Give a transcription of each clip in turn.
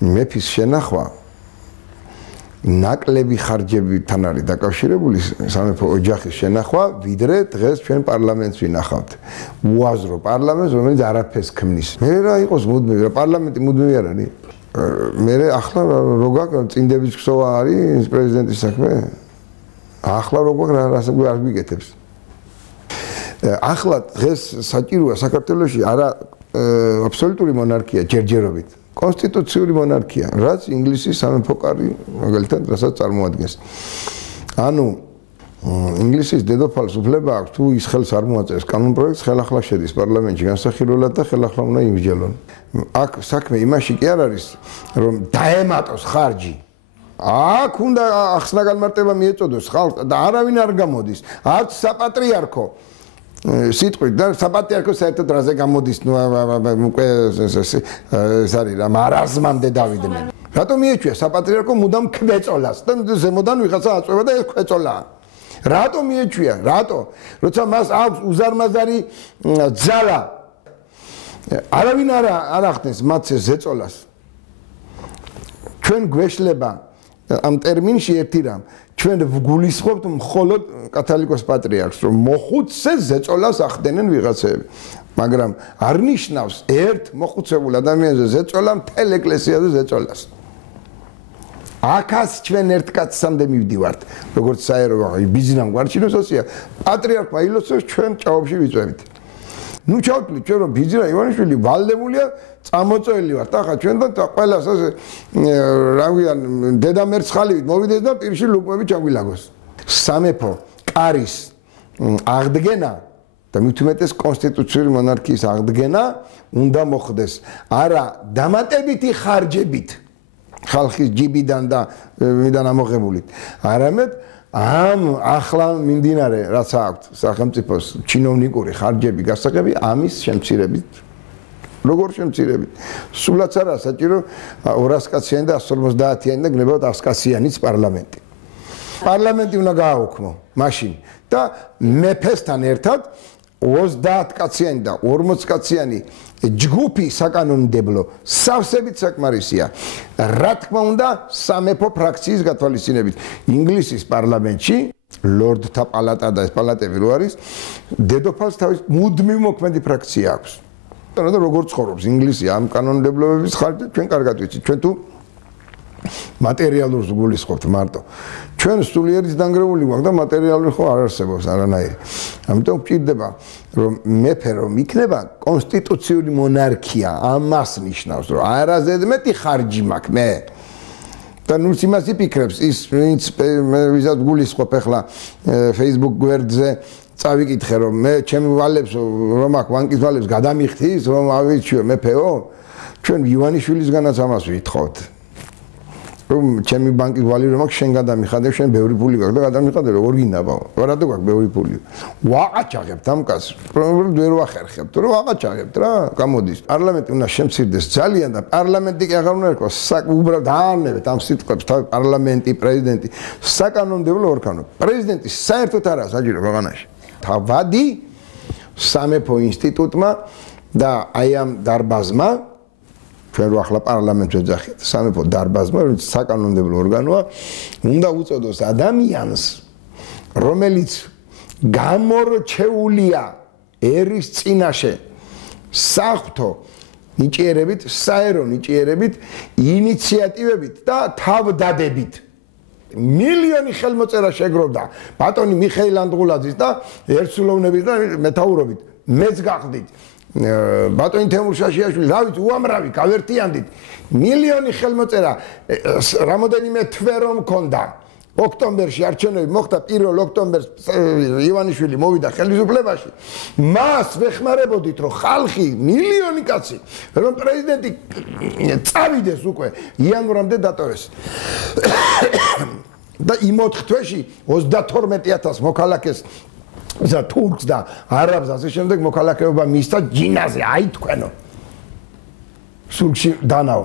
მეფის შენახვა ნაკლები ხარჯებთან არის დაკავშირებული სამეფო ოჯახის შენახვა, ვიდრე დღეს ჩვენ პარლამენტს ვინახავთ. უაზრო პარლამენტს, რომელიც არაფერს ქმნის. მე რა იყოს მუდმივი, პარლამენტი მუდმივი არ არის. მე ახლა როგა წინდების ქსოვა არის პრეზიდენტის საქმე? ახლა როგა რასაც არ გვიკეთებს. ახლა დღეს საჭიროა საქართველოში არა აბსოლუტური მონარქია ჯერჯერობით. კონსტიტუციური მონარქია, რაც ინგლისის სამეფო კარი მაგალითად რასაც წარმოადგენს. ანუ ინგლისის დედოფალს უფლება აქვს თუ ის ხელს არ მოაწერს კანონპროექტს, ხელახლა შედის პარლამენტში განსახილველად და ხელახლა უნდა იმსჯელონ. აქ საქმე იმაში კი არ არის, რომ დაემატოს ხარჯი. აქ უნდა ახსნა განმარტება მიეწოდოს ხალხს და არავინ არ გამოდის. არც საპატრიარქო სიტყვით და საპატრიარქო საერთოდ რაზე გამოდის უკვე ეს არის რა მარაზმამდე დავიდნენ. რატომ მიეჩვია საპატრიარქო მუდამ ქვეწოლას და ზემოდან ვიღაცა აწვევა და ეს ქვეწოლაა. რატომ მიეჩვია? რატო? როცა მას აქვს უზარმაზარი ძალა. არავინ არ ახდენს მათზე ზეწოლას. ჩვენ გვეშლება ამ ტერმინში ერთი რამ ჩვენ ვგულისხმობთ მხოლოდ კათოლიკოს პატრიარქს, რომ მოხუცზე ზეწოლას ახდენენ ვიღაცები. მაგრამ არ ნიშნავს ერთ მოხუცებულ ადამიანზე ზეწოლა მთელ ეკლესიაზე ზეწოლას. აქაც ჩვენ ერთ კაცამდე მივდივართ, როგორც საერო ბიზნამ გვარჩინოსია, პატრიარქმა ილოცოს ჩვენ ჭაობში ვიწვევით. ნუ ჩავთვლით ჩვენ რომ ბიზნა ივანიშვილი ვალდებულია წამოწველი ვართ. ახლა ჩვენ და ყველას ასე რა ვიან დედა მერცხალივით მოვიდეს და პირში ლუპები ჩაგვილაგოს. სამეფო კარის აღდგენა და მით უმეტეს კონსტიტუციური მონარქიის აღდგენა უნდა მოხდეს არა დამატებითი ხარჯებით ხალხის ჯიბიდან და მიდან ამოღებულით, არამედ ამ ახლა მიმდინარე რაც აქვს სახელმწიფოს ჩინოვნიკური ხარჯები გასაღები ამის შემცირებით. როგორ შემცირებით? სულაც არა საჭირო 200 კაციანი და 150-იანი და გნებავთ 100 კაციანიც პარლამენტი. პარლამენტი უნდა გააუქმო მაშინ და მეფესთან ერთად 30 კაციანი და 40 კაციანი ჯგუფი საკანონმდებლო სავსებით საკმარისია. რა თქმა უნდა, სამეფო ფრაქციის გათვალისწინებით. ინგლისის პარლამენტში ლორდთა პალატა და ეს პალატები რო არის, დედოფალს თავის მუდმივ მოქმედი ფრაქცია აქვს. და როგორ ცხოვრობს ინგლისი ამ კანონმდებლობების ხარჯზე ჩვენ კარგად ვიცით. ჩვენ თუ მატერიალურს გულისხმობთ მარტო. ჩვენ სულიერიც დანგრეული გვაქვს და მატერიალური ხო არ არსებობს არანაირი. ამიტომ გვჭირდება რომ მეფე რომ იქნება კონსტიტუციური მონარქია, ამას ნიშნავს რომ არაზედმეტი ხარჯი მაქვს მე. და ნუც იმას იფიქრებს ის ვინც ვისაც გულისხმობ ახლა Facebook გვერდზე წავიკითხე რომ მე ჩემი ვალებს რომ აქ ბანკის ვალებს გადამიხთის რომ ავიჩიო მეფეო ჩვენ ივანიშვილისგანაც ამას ვითხოვთ. რომ ჩემი ბანკის ვალი რომ აქ შენ გადამიხადე შენ ბევრი ფული გაქვს და გადამიხადე როგორ გინდაბაო რატო გაქვს ბევრი ფული ვაყაჩაღებთ ამ კაცს რომ ვერ ვახერხებთ რომ ვაყაჩაღებთ რა გამოდის პარლამენტი უნდა შემცირდეს ძალიან და პარლამენტი კი აღარ უნდა იყოს უბრალოდ დაანებეთ ამ სიტყვებს თავი პარლამენტი პრეზიდენტი საკანონმდებლო ორგანო პრეზიდენტი საერთოდ არა საჭირო ქვეყანაში თავადი სამეფო ინსტიტუტმა და აი ამ დარბაზმა ჩვენ რო ახლა პარლამენტს ვეძახით სამეფო დარბაზმა რომელიც საკანონმდებლო ორგანოა უნდა უწოდოს ადამიანს რომელიც გამორჩეულია ერის წინაშე საღვთო ნიჭიერებით საერო ნიჭიერებით ინიციატივებით და თავდადებით მილიონი ხელმოწერა შეგროვდა ბატონი მიხეილ ანდღულაძის და ერთსულოვნების და მეთაურობით მეც გახდით ბატონი თემურ შაშიაშვილი რა ვიცი უამრავი გავერთიანდით მილიონი ხელმოწერა რამოდენიმე თვე რომ მქონდა ოქტომბერში არჩევნები მოხდა 1 ოქტომბერს ივანიშვილი მოვიდა ხელისუფლებაში მას ვეხმარებოდით რომ ხალხი მილიონი კაცი რომ პრეზიდენტი წავიდეს უკვე იანვრამდე დატოვეს და იმ 4 თვეში 32000 მოქალაქეს და თურქს და არაბს ასე შემდეგ მოქალაქეობა მისცა ჯინაზე აი თქვენო სულში დანაო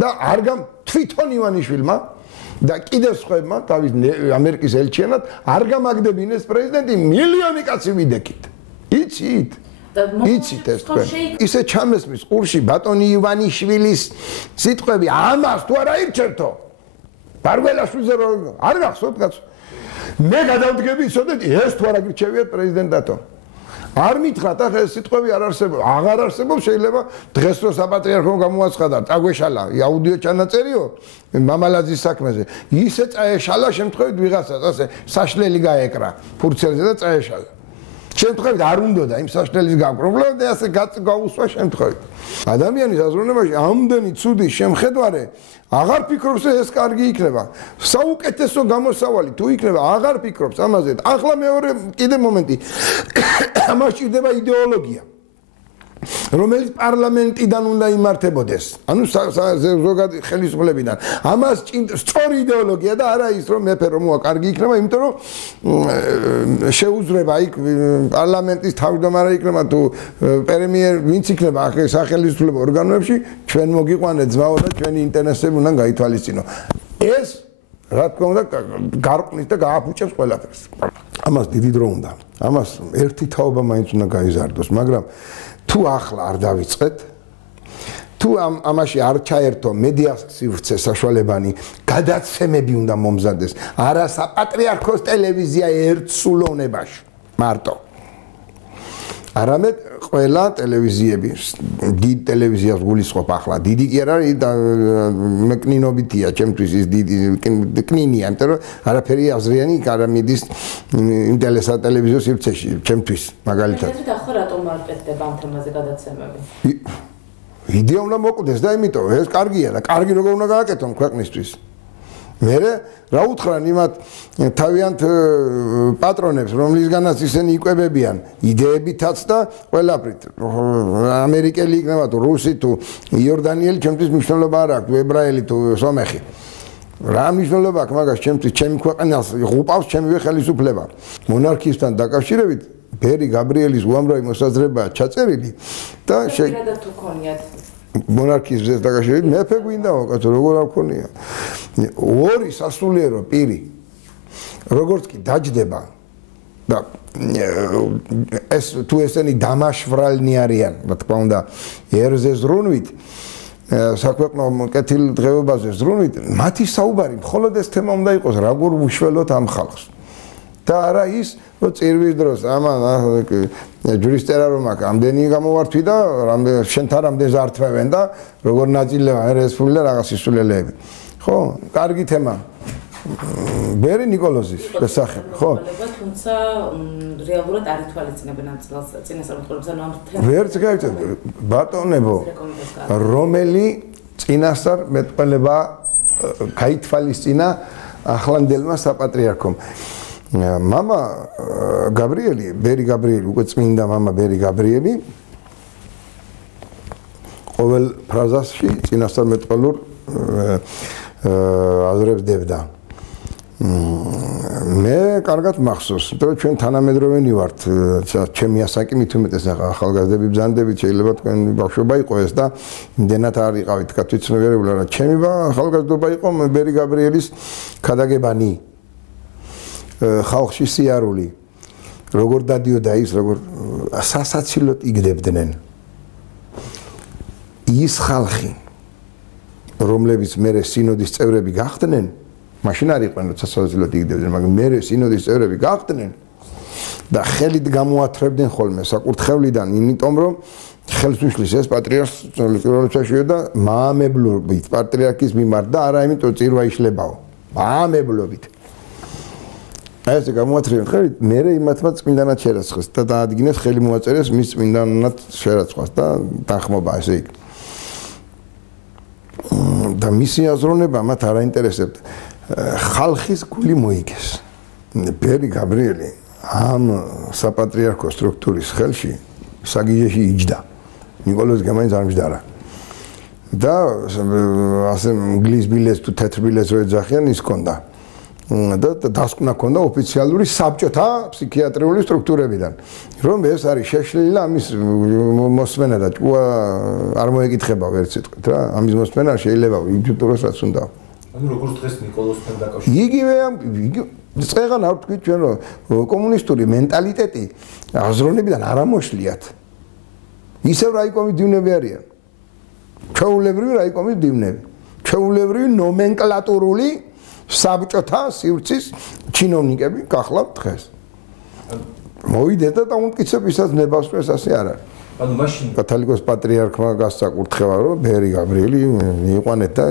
და არ თვითონ ივანიშვილმა და კიდევ სხვებმა თავის ამერიკის ელჩიანად არ გამაგდებინეს პრეზიდენტი მილიონი კაცი ვიდექით იცით იცით ეს თქვენ ისე ჩამესმის ყურში ბატონი ივანიშვილის სიტყვები ამას თუ არა ირჩევთო ბარგველაშვილზე არ გახსოვთ კაცო მე გადავდგები ისოდეთ ეს თუ არა გირჩევიათ პრეზიდენტატო არ მითხრათ ახლა ეს სიტყვები არ არსებობს აღარ არსებობს შეიძლება დღეს რო საპატრიარქომ გამოაცხადა წაგვეშალა აუდიო ჩანაწერიო მამალაძის საქმეზე ისე წაეშალა შემთხვევით ვიღაცას ასე საშლელი გაეკრა ფურცელზე და წაეშალა შემთხვევით არ უნდოდა იმ საშლელის გაკრობლა და ასე გაუსვა შემთხვევით ადამიანის აზროვნებაში ამდენი ცუდი შემხედვარე აღარ ფიქრობს ეს კარგი იქნება საუკეთესო გამოსავალი თუ იქნება აღარ ფიქრობს ამაზე ახლა მეორე კიდე მომენტი ამას ჭირდება იდეოლოგია რომელიც პარლამენტიდან უნდა იმართებოდეს ანუ ზოგადი ხელისუფლებიდან ამას სწორი იდეოლოგია და არა ის რომ მეფე რომ კარგი იქნება იმიტომ რომ შეუძრება იქ პარლამენტის თავმჯდომარე იქნება თუ პრემიერ ვინც იქნება ახლა სახელმწიფო ორგანოებში ჩვენ მოგიყვანეთ ძმაო და ჩვენი ინტერესები უნდა გაითვალისწინო ეს რა თქმა უნდა გარყვნით და გააფუჭებს ყველაფერს ამას დიდი დრო უნდა ამას ერთი თაობა მაინც უნდა გაიზარდოს მაგრამ თუ ახლა არ დავიწყეთ თუ ამაში არ ჩაერთო მედიას სივრცე საშუალებანი გადაცემები უნდა მომზადეს არა საპატრიარქოს ტელევიზია ერთსულოვნებაში მარტო არამედ ყველა ტელევიზიები დიდ ტელევიზიას გულისხმობ ახლა დიდი კი არ არის მეკნინობითია ჩემთვის ის დიდი კნინია იმიტომ რომ არაფერი აზრიანი არ მიდის ინტელესა ტელევიზიოს სივრცეში ჩემთვის მაგალითად ახლა რატომ არ პეტდება ამ თემაზე გადაცემები იდეა უნდა მოკვდეს და იმიტომ ეს კარგია და კარგი როგორ უნდა გააკეთონ ქვეყნისთვის მე რა უთხრან იმათ თავიანთ პატრონებს რომლისგანაც ისინი იკვებებიან იდეებითაც და ყველაფრით ამერიკელი იქნება თუ რუსი თუ იორდანიელი ჩემთვის მნიშვნელობა არ აქვს თუ ებრაელი თუ სომეხი რა მნიშვნელობა აქვს მაგას ჩემთვის ჩემი ქვეყანას ღუპავს ჩემი ხელისუფლება მონარქიისთან დაკავშირებით ბერი გაბრიელის უამრავი მოსაზრებაა ჩაწერილი და შეიძლება თუ ქონიათ მონარქიის დაკავშირებით მეფე გვინდაო კაცო როგორ არ ქონია ორი სასულიერო პირი როგორც კი დაჯდება და ეს თუ ესენი დამაშვრალნი არიან რა თქმა უნდა ერზე ზრუნვით საქვეყნო კეთილ დღეობაზე ზრუნვით მათი საუბარი მხოლოდ ეს თემა უნდა იყოს როგორ უშველოთ ამ ხალხს და არა ის რომ წირვის დროს ამან ჯურისტერა რომ აქ ამდენი გამოვართვი და შენთან რამდენ ზართმევენ და როგორ ნაწილება რესპუბლიკა და რაღაც სისულელეები ხო კარგი თემა ბერი ნიკოლოზის შესახებ ხო თუმცა რეალურად არ ითვალისწინებენ ამ წინასწარმეტყველებს ანუ ამ თემას ვერც გაიცეთ ბატონებო რომელი წინასწარმეტყველება გაითვალისწინა ახლანდელმა საპატრიარქომ мама Gabrieli, Beri Gabrieli, უკვე წმინდა мама Beri Gabrieli ყოველ ფრაზაში წინასწარმეტყველურ აზრებს დებდა. მე კარგად მახსოვს, რომ ჩვენ თანამედროვენი ვართ, ჩემი ასაკი მით უმეტეს ახალგაზრდები ბრძანდებით, შეიძლება თქვენ ბავშვობა იყო ეს და იმდენად არ იყავით კაცვიცნობიერებული, რა ჩემი ახალგაზრდობა იყო Beri Gabrielis ქადაგებანი. ხალხში სიარული როგორ დადიოდა ის როგორ სასაცილოდ იგდებდნენ ის ხალხი რომლებიც მერე სინოდის წევრები გახდნენ მაშინ არ იყვნენ რომ სასაცილოდ იგდებდნენ მაგრამ მერე სინოდის წევრები გახდნენ და ხელით გამოათრებდნენ ხოლმე საკურთხევლიდან იმიტომ რომ ხელს უშლის ეს პატრიარქს ლიკუროლოცაშია და მაამებლობით პატრიარქის მიმართ და არა იმიტომ წირვა იშლებაო მაამებლობით ეს გამოათრევენ ხელით, მერე იმათმა წმინდანად შერაცხეს და დაადგინეს ხელი მოაწერეს მის წმინდანად შერაცხას და დახმობა ესე იქ. და მისი აზროვნება მათ არ აინტერესებდა. ხალხის გული მოიგეს. Beri Gabrieli ამ საპატრიარქო სტრუქტურის ხელში საგიჟეში იჯდა. ნიკოლოზი გამაინც არ მიჯდარა. და ასე ინგლისს ბილეთს თუ თეთრ ბილეთს რო ეძახიან ის ჰქონდა. და დასკვნა ქონდა ოფიციალური საბჭოთა ფსიქიატრიული სტრუქტურებიდან რომ ეს არის შეშლილი და ამის მოსმენა და ჭკუა არ მოეკითხება ვერც სიტყვით რა ამის მოსმენა შეიძლება იუთუბროს რაც უნდა ანუ როგორც დღეს ნიკოლოზთან დაკავშირებით იგივე წეღან არ ვთქვით ჩვენ რომ კომუნისტური მენტალიტეტი აზროვნებიდან არ ამოშლიათ ისევ რაიკომის დივნები არიან. ჩვეულებრივი რაიკომის დივნები. ჩვეულებრივი ნომენკლატურული საბჭოთა სივრცის ჩინოვნიკები გახლავთ დღეს. მოვიდეთ და დაუმტკიცებ ისაც ნებავსწრეს ასე არ არის. ანუ მაშინ კათოლიკოს პატრიარქმა გასცა კურთხევა რომ ბერი გაბრიელი მიიყვანეთ და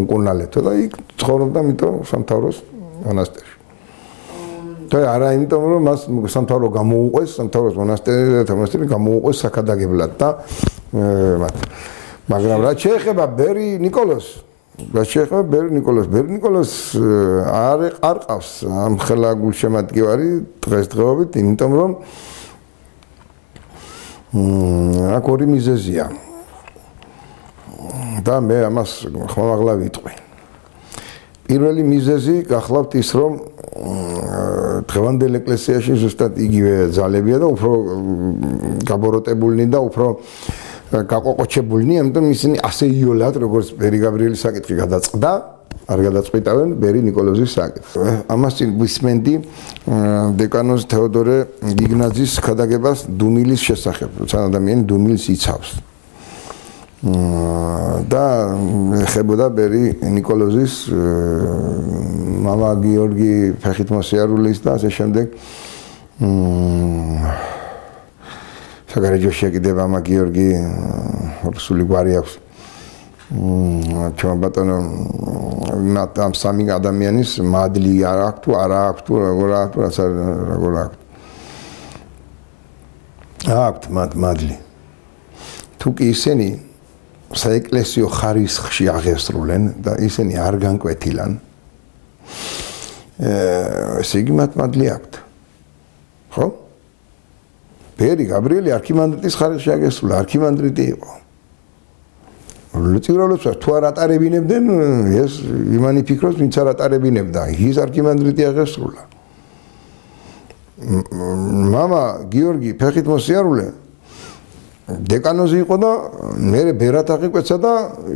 უკუნალეთო და იქ ცხოვრობდა მითო სამთავროს მონასტერში. და არა იმიტომ რომ მას სამთავრო გამოუყვეს სამთავროს მონასტერი გამოუყვეს საქადაგებლად და მათ მაგრამ რაც შეეხება ბერი ნიკოლოზს ბერი ნიკოლოზ არ ყავს ამ ხელა გულშემატკივარი დღესდღეობით იმიტომ რომ აქ ორი მიზეზია და მე ამას ხმამაღლა ვიტყვი პირველი მიზეზი გახლავთ ის რომ დღევანდელ ეკლესიაში ზუსტად იგივე ძალებია და უფრო გაბოროტებულნი და უფრო გაყოყოჩებულნი, ამიტომ ისინი ასე იოლად როგორც ბერი გაბრიელის საკითხი გადაწყდა, არ გადაწყვიტავენ ბერი ნიკოლოზის საკითხს. ამას წინ ვისმენდი დეკანოზ თეოდორე იგნაძის ქადაგებას დუმილის შესახებ, როცა ადამიანი დუმილს იცავს. და ეხებოდა ბერი ნიკოლოზის მამა გიორგი ფეხითმოსიარულის და ასე შემდეგ საგარეჯოში კიდევ მამა გიორგი რუსული გვარი აქვს ჩვენ ბატონო ამ სამი ადამიანის მადლი არ აქვს თუ არა აქვს თუ როგორ აქვს აქვთ მადლი თუ კი ისინი საეკლესიო ხარისხში აღესრულენ და ისინი არ განკვეთილან ესე იგი მათ მადლი აქვთ ხო ბერი გაბრიელი არქიმანდრიტის ხარისხში აღესრულა არქიმანდრიტი იყო ლუციროლოს თუ არ ატარებინებდნენ ეს იმანი ფიქრობს ვინც არ ატარებინებდა ის არქიმანდრიტი აღესრულა მამა გიორგი ფეხითმოსიარულე დეკანოზი იყო და მე ბერად აღიკვეცა და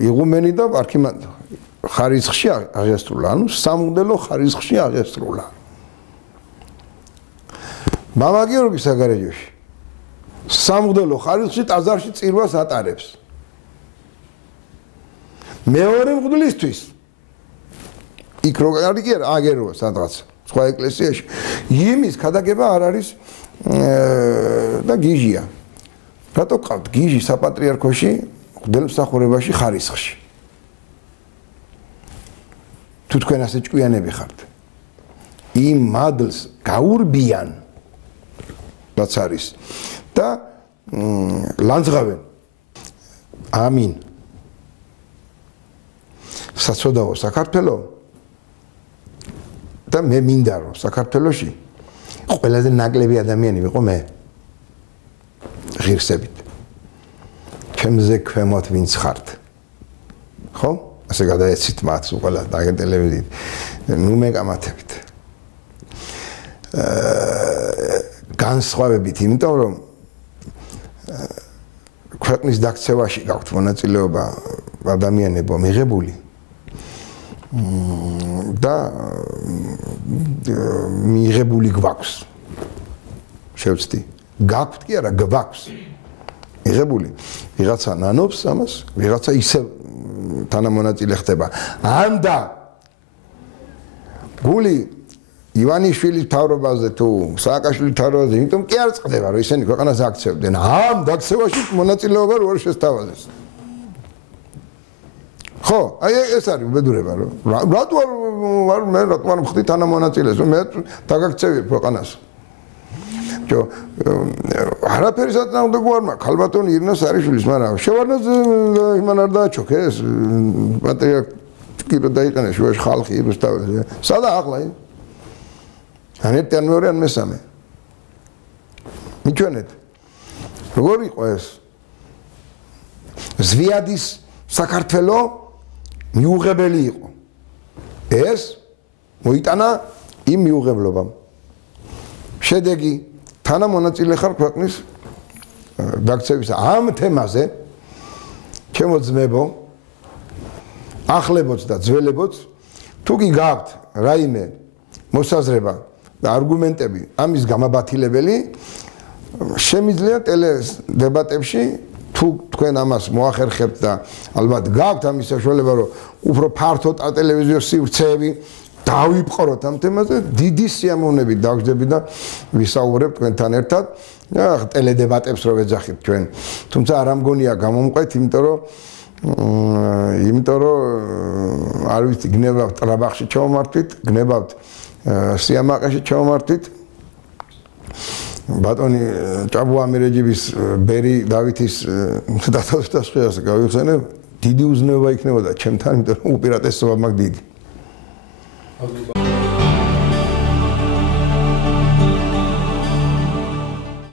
იღუმენი და არქიმანდრიტი ხარისხში აღესრულა ანუ სამღვდელო ხარისხში აღესრულა მამა გიორგი საგარეჯოში სამღვდელო ხარისხში ტაძარში წირვას ატარებს მეორე მღვდლისთვის იქ რო არის კი არა აგეროა სადღაც სხვა ეკლესიაში იმის ქადაგება არ არის და გიჟია რატო ყავთ გიჟი საპატრიარქოში მღვდელმსახურებაში ხარისხში თუ თქვენ ასე ჭკვიანები ხართ იმ მადლს გაურბიან რაც არის და ლანძღავენ ამინ საწოდაო საქართველო და მე მინდა რომ საქართველოში ყველაზე ნაკლები ადამიანი ვიყო მე ღირსებით ჩემზე ქვემოთ ვინც ხართ ხო ასე გადაეცით მათ ყველა და ტელევიზიით ნუ მეკამათებით განსხვავებით იმიტომ რომ ქვეყნის დაქცევაში გაქვთ მონაწილეობა ადამიანებო მიღებული და მიღებული გვაქვს შევწდი გაქვთ კი არა გვაქვს მიღებული ვიღაცა ნანობს ამას ვიღაცა ისე თანამონაწილე ხდება ანდა გული ივანიშვილის მთავრობაზე თუ სააკაშვილის მთავრობაზე იმიტომ კი არ წყდება რომ ისინი ქვეყანას აქცევდნენ ამ დაქცევაში მონაწილეობა რო არ შესთავაზეს ხო აი ეს არის უბედურება რომ რატო არ ხდით თანამონაწილეს მე დაგაქცევი ქვეყანას ჯო არაფერსაც ნახდა გვარმა ქალბატონი ირნა სარიშვილის მაგრამ შევარდნაძე იმან არ დააჩოქეს პატრიარქი რო დაიყენე შუაში ხალხი რუსთაველი სადა ახლა ან ერთი ან მეორე ან მესამე მიჩვენეთ როგორ იყო ეს ზვიადის საქართველო მიუღებელი იყო ეს მოიტანა იმ მიუღებლობამ შედეგი თანამონაწილე ხარ ქვეყნის დაქცევისა ამ თემაზე ჩემო ძმებო ახლებოც და ძველებოც თუ კი გაქვთ რაიმე მოსაზრება და არგუმენტები ამის გამაბათილებელი შემიძლია ტელედებატებში თუ თქვენ ამას მოახერხებთ და ალბათ გაქვთ ამის საშუალება რომ უფრო ფართო ტელევიზიო სივრცეები დავიპყროთ ამ თემაზე დიდი სიამოვნებით დავждები და ვისაუბრებ თქვენთან ერთად ტელედებატებს რო ვეძახით ჩვენ თუმცა არ ამგონია გამომყვეთ იმიტომ რომ არ ვიცი გნებავთ ტრაბახში ჩავმართვით გნებავთ სიამაყეში ჩავმართვით ბატონი ჭაბუამი რეჯიბის ბერი დავითის დათოსტას გავიხსენე დიდი უზნეობა იქნებოდა ჩემთან იმიტომ რომ უპირატესობა მაქვს დიდი